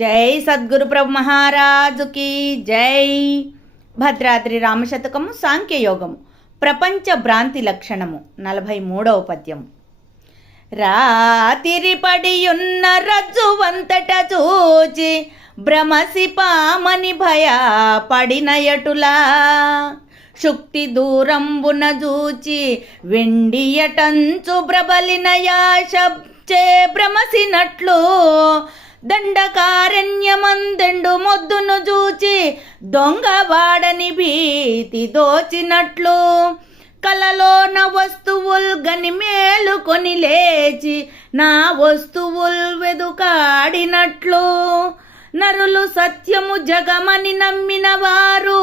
జై సద్గురు ప్రభు మహారాజుకి జై. భద్రాద్రి రామశతకము సాంఖ్యయోగము ప్రపంచ భ్రాంతి లక్షణము 43వ పద్యము. రాతిరి పడియున్న రజ్జువంతట చూచి భ్రమసి పామని భయ పడినయటులా, శుక్తి దూరంబున చూచి వెండియటంచు బ్రబలిన యాశబ్చే భ్రమసినట్లు, దండకారణ్యమందెండు మొద్దును చూచి దొంగవాడని భీతి దోచినట్లు, కలలోన వస్తువుల్ గని మేలుకొని లేచి నా వస్తువుల్ వెదుకాడినట్లు, నరులు సత్యము జగమని నమ్మినవారు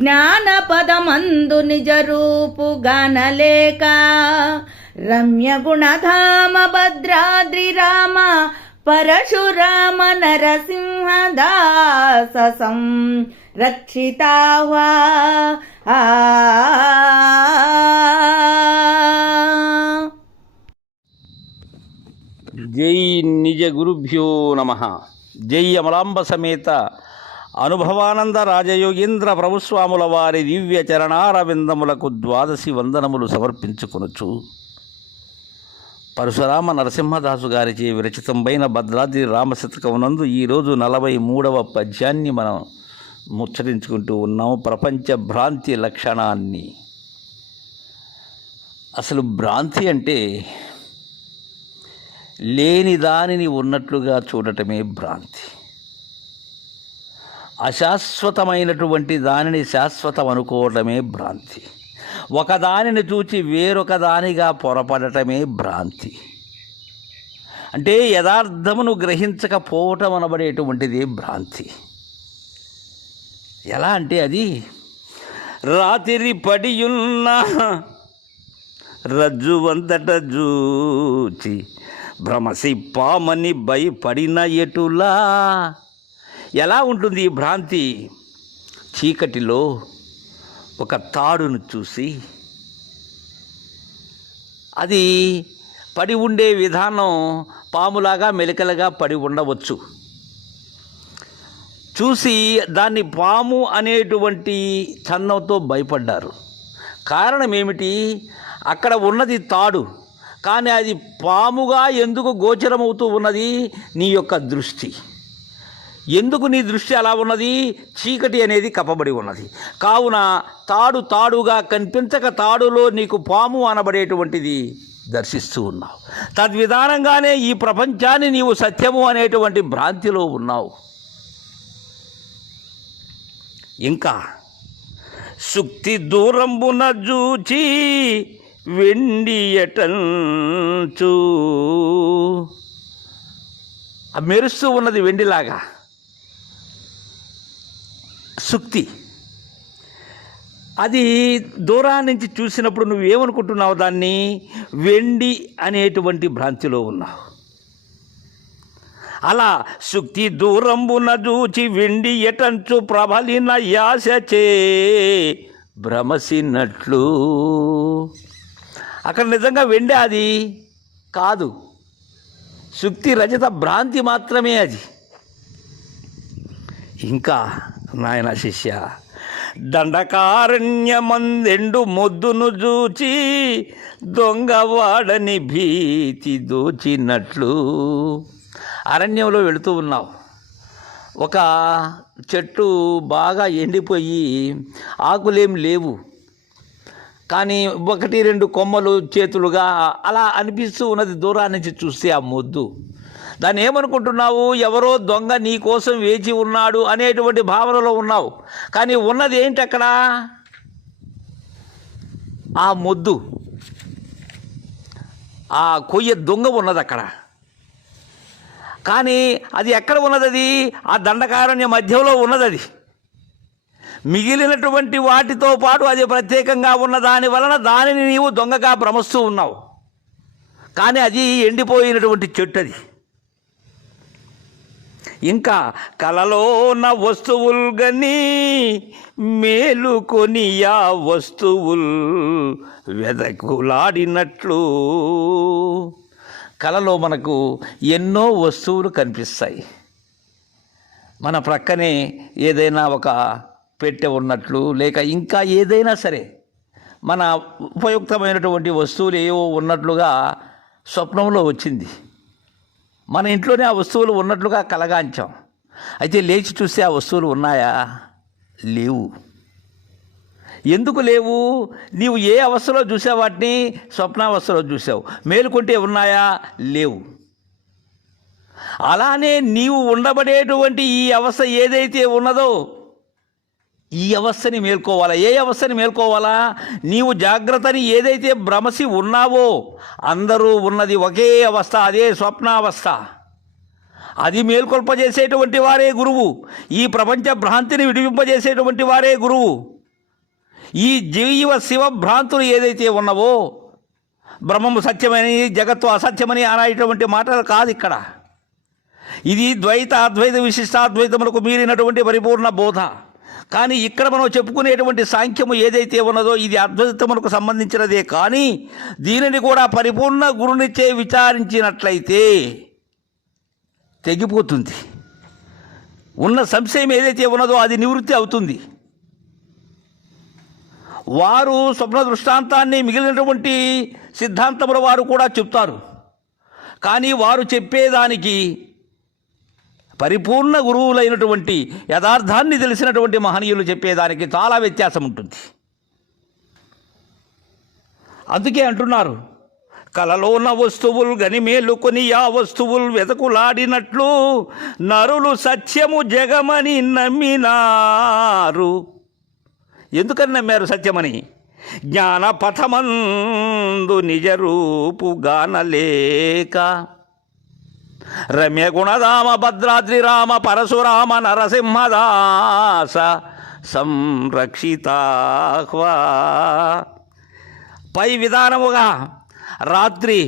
జ్ఞానపదమందు నిజ రూపు గానలేక, రమ్య గుణధామ భద్రాద్రి రామ పరశురామ నరసింహదాస సంరక్షితావా. జై నిజ గురుభ్యో నమః. జై అమలాంబ సమేత అనుభవానంద రాజయోగేంద్ర ప్రభుస్వాముల వారి దివ్య చరణారవిందములకు ద్వాదశి వందనములు సమర్పించుకొనుచు, పరశురామ నరసింహదాసు గారిచే విరచితంపైన భద్రాద్రి రామశతకమునందు ఈరోజు 43వ పద్యాన్ని మనం ముచ్చరించుకుంటూ ఉన్నాము. ప్రపంచ భ్రాంతి లక్షణాన్ని. అసలు భ్రాంతి అంటే లేని దానిని ఉన్నట్లుగా చూడటమే భ్రాంతి. అశాశ్వతమైనటువంటి దానిని శాశ్వతం అనుకోవటమే భ్రాంతి. ఒకదానిని చూచి వేరొక దానిగా పొరపడటమే భ్రాంతి. అంటే యథార్థమును గ్రహించకపోవటం అనబడేటువంటిది భ్రాంతి. ఎలా అంటే అది రాతిరి పడియున్న రజ్జువంతట జూచి భ్రమసి పామని భయపడిన ఎటులా. ఎలా ఉంటుంది ఈ భ్రాంతి? చీకటిలో ఒక తాడును చూసి అది పడి ఉండే విధానం పాములాగా మెలికలుగా పడి ఉండవచ్చు. చూసి దాన్ని పాము అనేటువంటి చన్నంతో భయపడ్డారు. కారణం ఏమిటి? అక్కడ ఉన్నది తాడు, కానీ అది పాముగా ఎందుకు గోచరమవుతూ ఉన్నది? నీ యొక్క దృష్టి. ఎందుకు నీ దృష్టి అలా ఉన్నది? చీకటి అనేది కప్పబడి ఉన్నది. కావున తాడుగా కనిపించక తాడులో నీకు పాము అనబడేటువంటిది దర్శిస్తూ ఉన్నావు. తద్విధానంగానే ఈ ప్రపంచాన్ని నీవు సత్యము అనేటువంటి భ్రాంతిలో ఉన్నావు. ఇంకా శుక్తి దూరంబున జూచి వెండియటంచు, మెరుస్తూ ఉన్నది వెండిలాగా శుక్తి. అది దూరాన్ని నుంచి చూసినప్పుడు నువ్వేమనుకుంటున్నావు? దాన్ని వెండి అనేటువంటి భ్రాంతిలో ఉన్నావు. అలా శుక్తి దూరంబున చూచి వెండి ఎటంచు ప్రబలిన యాసచే భ్రమసినట్లు. అక్కడ నిజంగా వెండి అది కాదు, శుక్తి రజత భ్రాంతి మాత్రమే అది. ఇంకా నాయన శిష్య, దండకారణ్యమందెండు మొద్దును చూచి దొంగవాడని భీతి దోచినట్లు. అరణ్యంలో వెళుతూ ఉన్నావు. ఒక చెట్టు బాగా ఎండిపోయి ఆకులేం లేవు, కానీ 1-2 కొమ్మలు చేతులుగా అలా అనిపిస్తూ ఉన్నది దూరాన్ని నుంచి చూస్తే ఆ మొద్దు. దాన్ని ఏమనుకుంటున్నావు? ఎవరో దొంగ నీ కోసం వేచి ఉన్నాడు అనేటువంటి భావనలో ఉన్నావు. కానీ ఉన్నది ఏంటి అక్కడ? ఆ మొద్దు, ఆ కొయ్య దొంగ ఉన్నది అక్కడ. కానీ అది ఎక్కడ ఉన్నది? అది ఆ దండకారణ్య మధ్యలో ఉన్నది. అది మిగిలినటువంటి వాటితో పాటు అది ప్రత్యేకంగా ఉన్న దాని వలన దానిని నీవు దొంగగా భ్రమిస్తూ ఉన్నావు. కానీ అది ఎండిపోయినటువంటి చెట్టు అది. ఇంకా కలలోన వస్తువుల్ గని మేలుకొని ఆ వస్తువుల్ వెదకులాడినట్లు కలలో మనకు ఎన్నో వస్తువులు కనిపిస్తాయి. మన ప్రక్కనే ఏదైనా ఒక పెట్టె ఉన్నట్లు, లేక ఇంకా ఏదైనా సరే మన ఉపయుక్తమైనటువంటి వస్తువులు ఏవో ఉన్నట్లుగా స్వప్నంలో వచ్చింది. మన ఇంట్లోనే ఆ వస్తువులు ఉన్నట్లుగా కలగాంచాం. అయితే లేచి చూస్తే ఆ వస్తువులు ఉన్నాయా? లేవు. ఎందుకు లేవు? నీవు ఏ అవస్థలో చూసావు వాటిని? స్వప్నావస్థలో చూసావు. మేలుకుంటే ఉన్నాయా? లేవు. అలానే నీవు ఉండబడేటువంటి ఈ అవస్థ ఏదైతే ఉన్నదో ఈ అవస్థని మేల్కోవాలా. ఏ అవస్థని మేల్కోవాలా? నీవు జాగ్రత్తని ఏదైతే భ్రమసి ఉన్నావో, అందరూ ఉన్నది ఒకే అవస్థ, అదే స్వప్నావస్థ. అది మేల్కొల్పజేసేటువంటి వారే గురువు. ఈ ప్రపంచ భ్రాంతిని విడిపింపజేసేటువంటి వారే గురువు. ఈ జీవ శివ భ్రాంతులు ఏదైతే ఉన్నవో, బ్రహ్మము సత్యమని జగత్తు అసత్యమని అనేటువంటి మాటలు కాదు ఇక్కడ. ఇది ద్వైత అద్వైత విశిష్టాద్వైతములకు మీరినటువంటి పరిపూర్ణ బోధ. కానీ ఇక్కడ మనం చెప్పుకునేటువంటి సాంఖ్యము ఏదైతే ఉన్నదో ఇది అద్వైతములకు సంబంధించినదే. కానీ దీనిని కూడా పరిపూర్ణ గురునిచే విచారించినట్లయితే తెగిపోతుంది. ఉన్న సంశయం ఏదైతే ఉన్నదో అది నివృత్తి అవుతుంది. వారు స్వప్న దృష్టాంతాన్ని మిగిలినటువంటి సిద్ధాంతముల వారు కూడా చెప్తారు. కానీ వారు చెప్పేదానికి పరిపూర్ణ గురువులైనటువంటి యథార్థాన్ని తెలిసినటువంటి మహనీయులు చెప్పేదానికి చాలా వ్యత్యాసం ఉంటుంది. అందుకే అంటున్నారు, కలలోన వస్తువులు గని మేలుకొని ఆ వస్తువులు వెతకులాడినట్లు నరులు సత్యము జగమని నమ్మినారు. ఎందుకని నమ్మారు సత్యమని? జ్ఞానపథమందు నిజరూపు గానలేక రమ్య గుణధామ భద్రాద్రి రామ పరశురామ నరసింహదాస సంరక్షితాహ్వా. పై విధానముగా రాత్రి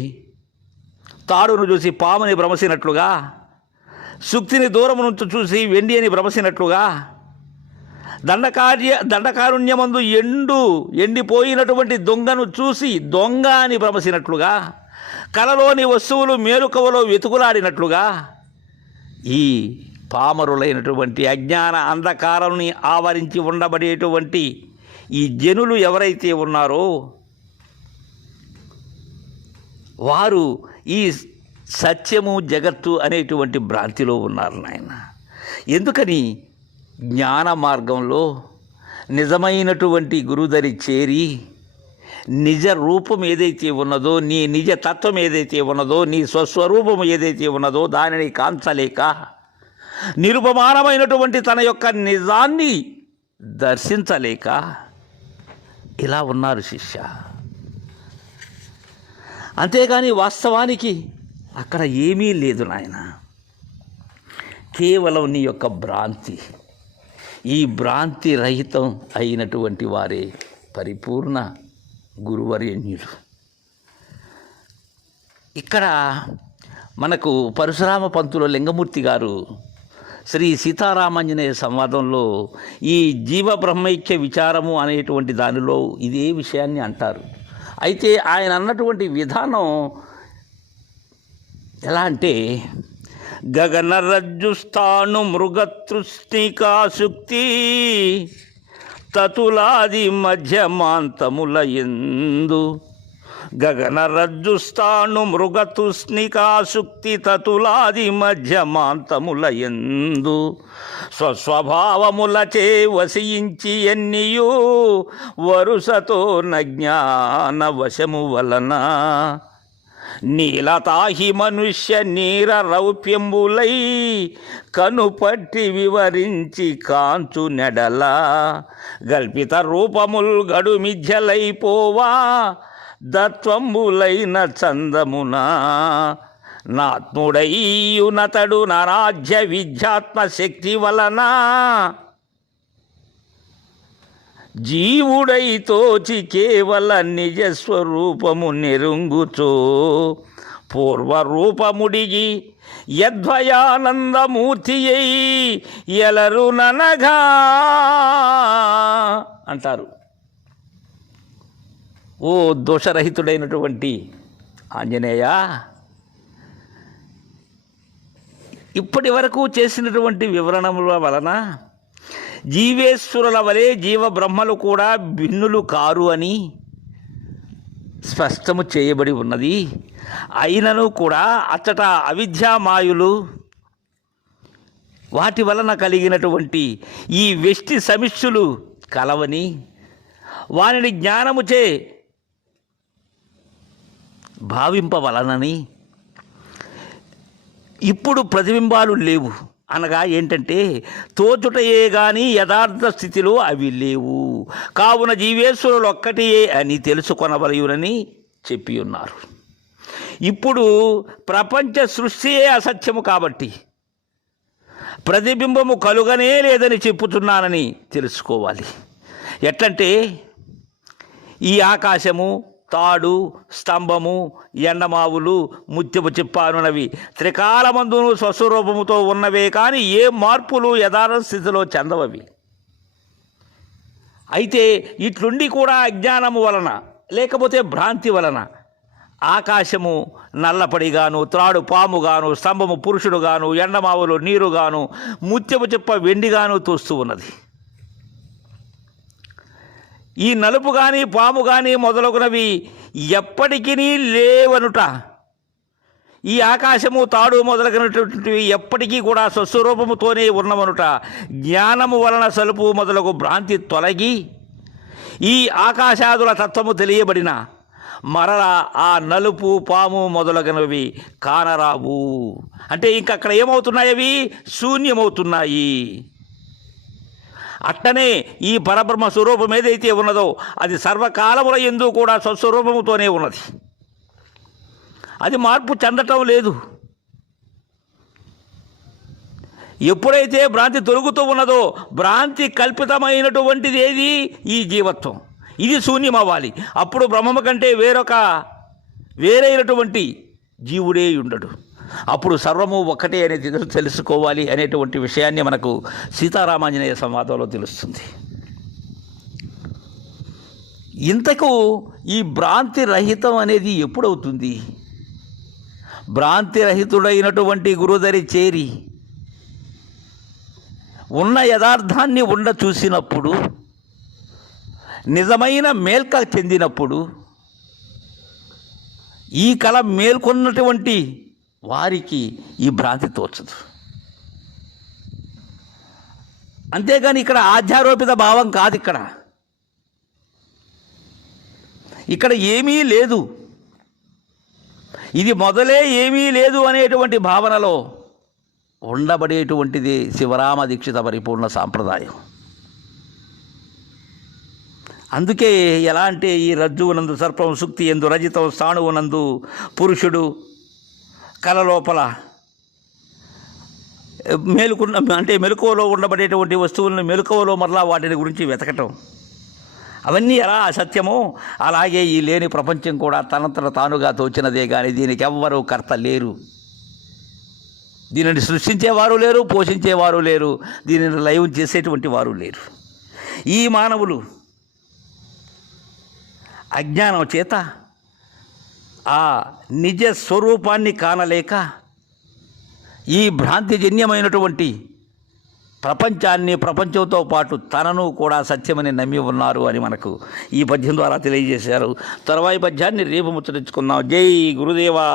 తాడును చూసి పాముని భ్రమసినట్లుగా, సుక్తిని దూరము నుంచి చూసి వెండి అని భ్రమసినట్లుగా, దండకారుణ్యమందు ఎండిపోయినటువంటి దొంగను చూసి దొంగ అని భ్రమసినట్లుగా, కలలోని వస్తువులు మేలుకవలో వెతుకులాడినట్లుగా, ఈ పామరులైనటువంటి అజ్ఞాన అంధకారాన్ని ఆవరించి ఉండబడేటువంటి ఈ జనులు ఎవరైతే ఉన్నారో వారు ఈ సత్యము జగత్తు అనేటువంటి భ్రాంతిలో ఉన్నారు నాయన. ఎందుకని? జ్ఞాన మార్గంలో నిజమైనటువంటి గురుదరి చేరి నిజ రూపం ఏదైతే ఉన్నదో, నీ నిజ తత్వం ఏదైతే ఉన్నదో, నీ స్వస్వరూపం ఏదైతే ఉన్నదో దానిని కాంచలేక నిరుపమానమైనటువంటి తన యొక్క నిజాన్ని దర్శించలేక ఇలా ఉన్నారు శిష్య. అంతేగాని వాస్తవానికి అక్కడ ఏమీ లేదు నాయన. కేవలం నీ యొక్క భ్రాంతి. ఈ భ్రాంతి రహితం అయినటువంటి వారే పరిపూర్ణ గురువర్యన్యులు. ఇక్కడ మనకు పరశురామ పంతులు లింగమూర్తి గారు శ్రీ సీతారామాంజనేయ సంవాదంలో ఈ జీవ బ్రహ్మైక్య విచారము అనేటువంటి దానిలో ఇదే విషయాన్ని అంటారు. అయితే ఆయన అన్నటువంటి విధానం ఎలా అంటే, గగనరజ్జుస్థాను మృగతృష్ణికాశుక్తి తతులాది మధ్యమాంతముల ఎందు. గగనరజ్జుస్థాను మృగతృష్ణికాశుక్తి తతులాది మధ్యమాంతముల ఎందు స్వస్వభావములచే వసించి ఎన్నియు వరుసతో నజ్ఞాన వశము వలన నీలతాహి మనుష్య నీర రౌప్యంబులై కనుపట్టి వివరించి కాంచు నెడల గల్పిత రూపముల్ గడు మిథ్యలైపోవా దత్వంబులైన చందమున నాత్ముడయ్యునతడు నరాజ్య విద్యాత్మ శక్తి వలన జీవుడై తోచి కేవల నిజస్వరూపము నెరుంగుచో పూర్వరూపముడిగి యద్వయానందమూర్తి అయి ఎలరుననగా అంటారు. ఓ దోషరహితుడైనటువంటి ఆంజనేయ, ఇప్పటి వరకు చేసినటువంటి వివరణముల వలన జీవేశ్వరుల వలె జీవ బ్రహ్మలు కూడా భిన్నులు కారు అని స్పష్టము చేయబడి ఉన్నది. అయినను కూడా అచ్చట అవిద్యామాయులు వాటి వలన కలిగినటువంటి ఈ వెష్టి సమిష్యులు కలవని వానిని జ్ఞానముచే భావింపవలనని ఇప్పుడు ప్రతిబింబాలు లేవు. అనగా ఏంటంటే తోచుటయే గాని యథార్థ స్థితిలో అవి లేవు. కావున జీవేశ్వరులు ఒక్కటియే అని తెలుసుకొనవలయునని చెప్పి ఉన్నారు. ఇప్పుడు ప్రపంచ సృష్టియే అసత్యము కాబట్టి ప్రతిబింబము కలుగనే లేదని చెప్పుతున్నానని తెలుసుకోవాలి. ఎట్లంటే ఈ ఆకాశము, తాడు, స్తంభము, ఎండమావులు, ముత్యపు చిప్పానునవి త్రికాలమందును స్వస్వరూపముతో ఉన్నవే కానీ ఏ మార్పులు యథార్థ స్థితిలో చెందవవి. అయితే ఇట్లుండి కూడా అజ్ఞానము వలన లేకపోతే భ్రాంతి వలన ఆకాశము నల్లపడిగాను, త్రాడు పాముగాను, స్తంభము పురుషుడుగాను, ఎండమావులు నీరుగాను, ముత్యపు చిప్ప వెండిగాను తోస్తూ ఉన్నది. ఈ నలుపు కానీ పాము కానీ మొదలగునవి ఎప్పటికీ లేవనుట, ఈ ఆకాశము తాడు మొదలగినటువంటివి ఎప్పటికీ కూడా స్వస్వరూపముతోనే ఉన్నవనుట జ్ఞానము వలన సలుపు మొదలగు భ్రాంతి తొలగి ఈ ఆకాశాదుల తత్వము తెలియబడిన మరల ఆ నలుపు పాము మొదలగినవి కానరావు. అంటే ఇంకక్కడ ఏమవుతున్నాయి? అవి శూన్యమవుతున్నాయి. అట్టనే ఈ పరబ్రహ్మ స్వరూపం ఏదైతే ఉన్నదో అది సర్వకాలముల యందు కూడా స్వస్వరూపముతోనే ఉన్నది. అది మార్పు చెందటం లేదు. ఎప్పుడైతే భ్రాంతి తొలుగుతూ ఉన్నదో భ్రాంతి కల్పితమైనటువంటిది ఏది? ఈ జీవత్వం. ఇది శూన్యమవ్వాలి. అప్పుడు బ్రహ్మము కంటే వేరైనటువంటి జీవుడే ఉండడు. అప్పుడు సర్వము ఒక్కటే అనేది తెలుసుకోవాలి అనేటువంటి విషయాన్ని మనకు సీతారామాంజనేయ సంవాదంలో తెలుస్తుంది. ఇంతకు ఈ భ్రాంతి రహితం అనేది ఎప్పుడవుతుంది? భ్రాంతి రహితుడైనటువంటి గురుదరి చేరి ఉన్న యథార్థాన్ని చూసినప్పుడు, నిజమైన మేల్క చెందినప్పుడు, ఈ కళ మేల్కొన్నటువంటి వారికి ఈ భ్రాంతి తోచదు. అంతేగాని ఇక్కడ ఆధ్యారోపిత భావం కాదు. ఇక్కడ ఏమీ లేదు, ఇది మొదలే ఏమీ లేదు అనేటువంటి భావనలో ఉండబడేటువంటిది శివరామ దీక్షిత పరిపూర్ణ సాంప్రదాయం. అందుకే ఎలా అంటే ఈ రజ్జువునందు సర్పం, సుక్తి ఎందు రజితం, స్థాణువునందు పురుషుడు, కళ లోపల మెలకువలో ఉండబడేటువంటి వస్తువులను మెలకువలో మరలా వాటిని గురించి వెతకటం, అవన్నీ ఎలా అసత్యమో అలాగే ఈ లేని ప్రపంచం కూడా తనంతట తానుగా తోచినదే కానీ దీనికి ఎవ్వరూ కర్త లేరు. దీనిని సృష్టించేవారు లేరు, పోషించేవారు లేరు, దీనిని లయం చేసేటువంటి వారు లేరు. ఈ మానవులు అజ్ఞానం చేత ఆ నిజ స్వరూపాన్ని కానలేక ఈ భ్రాంతిజన్యమైనటువంటి ప్రపంచాన్ని, ప్రపంచంతో పాటు తనను కూడా సత్యమని నమ్మి ఉన్నారు అని మనకు ఈ పద్యం ద్వారా తెలియజేశారు. తర్వాయి పద్యాన్ని రేపు ముచ్చరించుకుందాం. జై గురుదేవా.